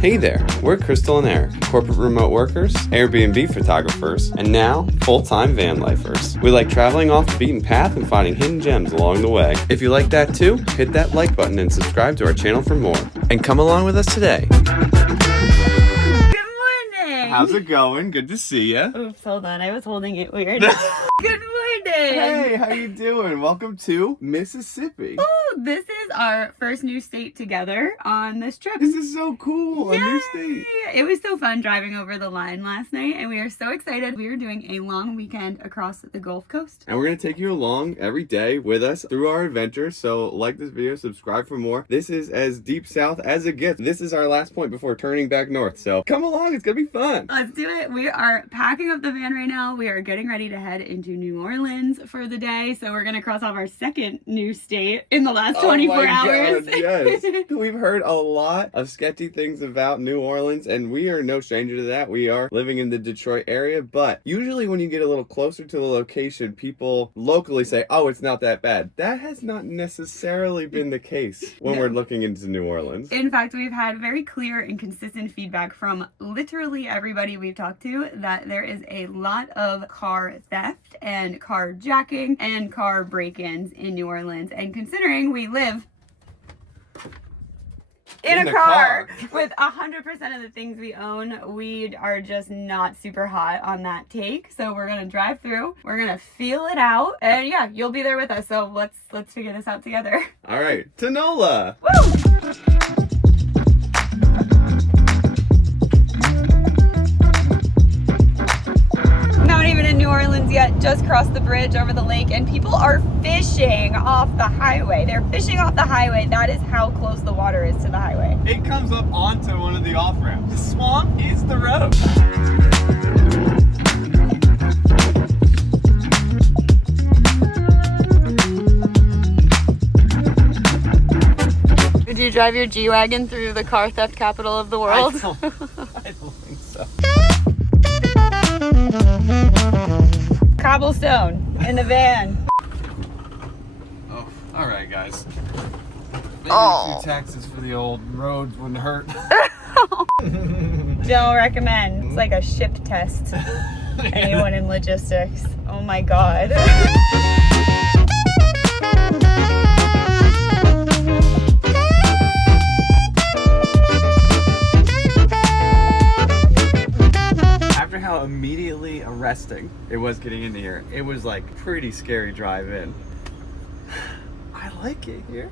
Hey there, we're Crystal and Eric, corporate remote workers, Airbnb photographers, and now full-time van lifers. We like traveling off the beaten path and finding hidden gems along the way. If you like that too, hit that like button and subscribe to our channel for more. And come along with us today. Good morning! How's it going? Good to see ya. Oops, hold on, I was holding it weird. Good morning! Hey, how you doing? Welcome to Mississippi. Oh, this is our first new state together on this trip. This is so cool, a new state. It was so fun driving over the line last night, and we are so excited. We are doing a long weekend across the Gulf Coast. And we're going to take you along every day with us through our adventure. So like this video, subscribe for more. This is as deep south as it gets. This is our last point before turning back north. So come along, it's going to be fun. Let's do it. We are packing up the van right now. We are getting ready to head into New Orleans for the day. So we're going to cross off our second new state in the last 24 hours. God, yes. We've heard a lot of sketchy things about New Orleans, and we are no stranger to that. We are living in the Detroit area, but usually when you get a little closer to the location, people locally say, oh, it's not that bad. That has not necessarily been the case when we're looking into New Orleans. In fact, we've had very clear and consistent feedback from literally everybody we've talked to that there is a lot of car theft and carjacking and car break-ins in New Orleans. And considering we live in a car with 100% of the things we own, we are just not super hot on that take. So we're gonna drive through, we're gonna feel it out, and yeah, you'll be there with us. So let's figure this out together. All right, Tanola. Woo! Not even in New Orleans yet, just crossed the bridge over the lake, and people are fishing off the highway. They're fishing off the highway. That is how close the water is to the highway. It comes up onto one of the off-ramps. The swamp is the road. Did you drive your G-Wagon through the car theft capital of the world? I don't think so. Cobblestone in the van. Oh, all right, guys. Maybe a few taxes for the old roads wouldn't hurt. Don't recommend. It's like a ship test. Anyone in logistics. Oh my God. After how immediately arresting it was getting into here, it was like pretty scary drive in. I like it here.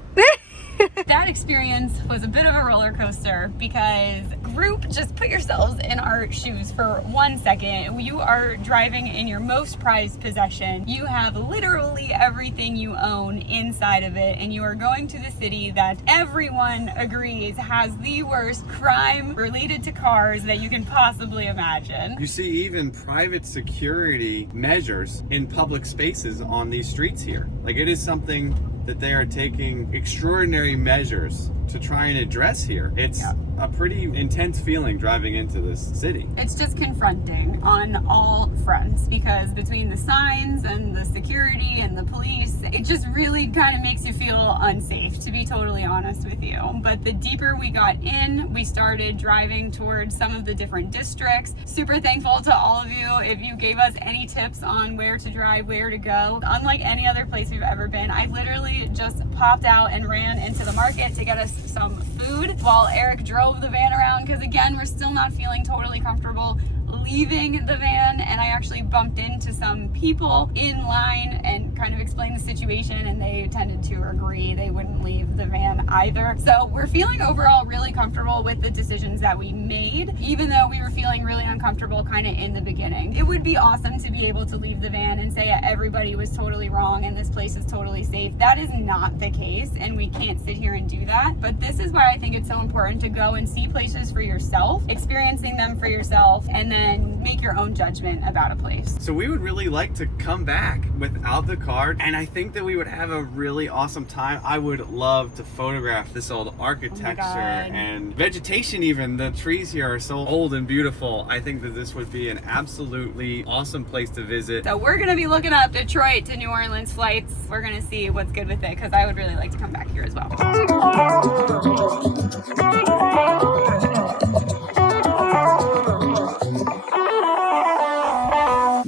That experience was a bit of a roller coaster because group, just put yourselves in our shoes for 1 second. You are driving in your most prized possession. You have literally everything you own inside of it, and you are going to the city that everyone agrees has the worst crime related to cars that you can possibly imagine. You see even private security measures in public spaces on these streets here. Like, it is something that they are taking extraordinary measures to try and address here. It's a pretty intense feeling driving into this city. It's just confronting on all fronts because between the signs and the security and the police, it just really kind of makes you feel unsafe, to be totally honest with you. But the deeper we got in, we started driving towards some of the different districts. Super thankful to all of you if you gave us any tips on where to drive, where to go. Unlike any other place we've ever been, I literally just popped out and ran into the market to get us some food while Eric drove the van around, because again, we're still not feeling totally comfortable leaving the van. And I actually bumped into some people in line and kind of explained the situation, and they tended to agree they wouldn't leave the van either. So we're feeling overall really comfortable with the decisions that we made, even though we were feeling really uncomfortable kind of in the beginning. It would be awesome to be able to leave the van and say everybody was totally wrong and this place is totally safe. That is not the case, and we can't sit here and do that. But this is why I think it's so important to go and see places for yourself, experiencing them for yourself, and then make your own judgment about a place. So we would really like to come back without the car, and I think that we would have a really awesome time. I would love to photograph this old architecture and vegetation even. The trees here are so old and beautiful. I think that this would be an absolutely awesome place to visit. So we're gonna be looking up Detroit to New Orleans flights. We're gonna see what's good with it, because I would really like to come back here as well.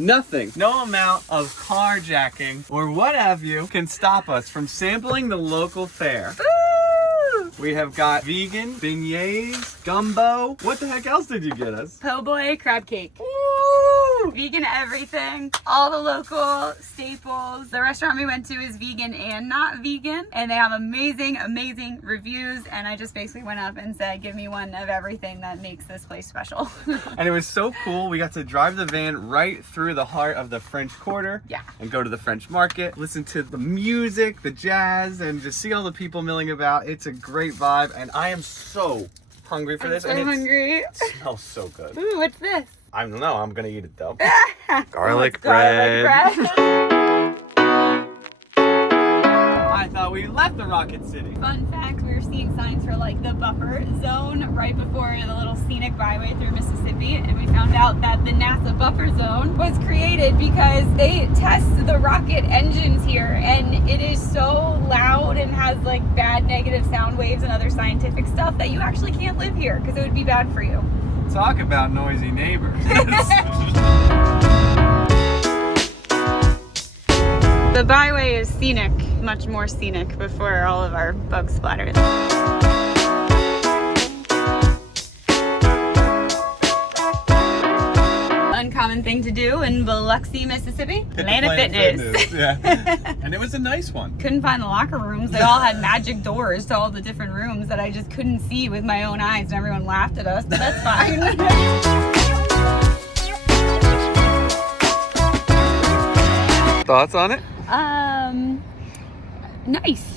Nothing, no amount of carjacking or what have you can stop us from sampling the local fare. We have got vegan, beignets, gumbo. What the heck else did you get us? Po' boy crab cake. Vegan everything, all the local staples. The restaurant we went to is vegan and not vegan, and they have amazing reviews, and I just basically went up and said, give me one of everything that makes this place special. And it was so cool. We got to drive the van right through the heart of the French Quarter. Yeah. And go to the French market, listen to the music, the jazz, and just see all the people milling about. It's a great vibe, and I am so hungry for this. I'm so hungry. It smells so good. Ooh, what's this? I don't know. I'm gonna eat it though. Garlic bread. I thought we left the Rocket City. Fun fact, we were seeing signs for like the buffer zone right before the little scenic byway through Mississippi, and we found out that the NASA buffer zone was created because they test the rocket engines here, and it is so loud and has like bad negative sound waves and other scientific stuff that you actually can't live here because it would be bad for you. Talk about noisy neighbors. The byway is scenic, much more scenic before all of our bug splatters. Uncommon thing to do in Biloxi, Mississippi. Planet Fitness. Yeah. And it was a nice one. Couldn't find the locker rooms. They all had magic doors to all the different rooms that I just couldn't see with my own eyes, and everyone laughed at us, but that's fine. Thoughts on it? Nice.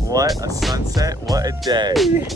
What a sunset, what a day.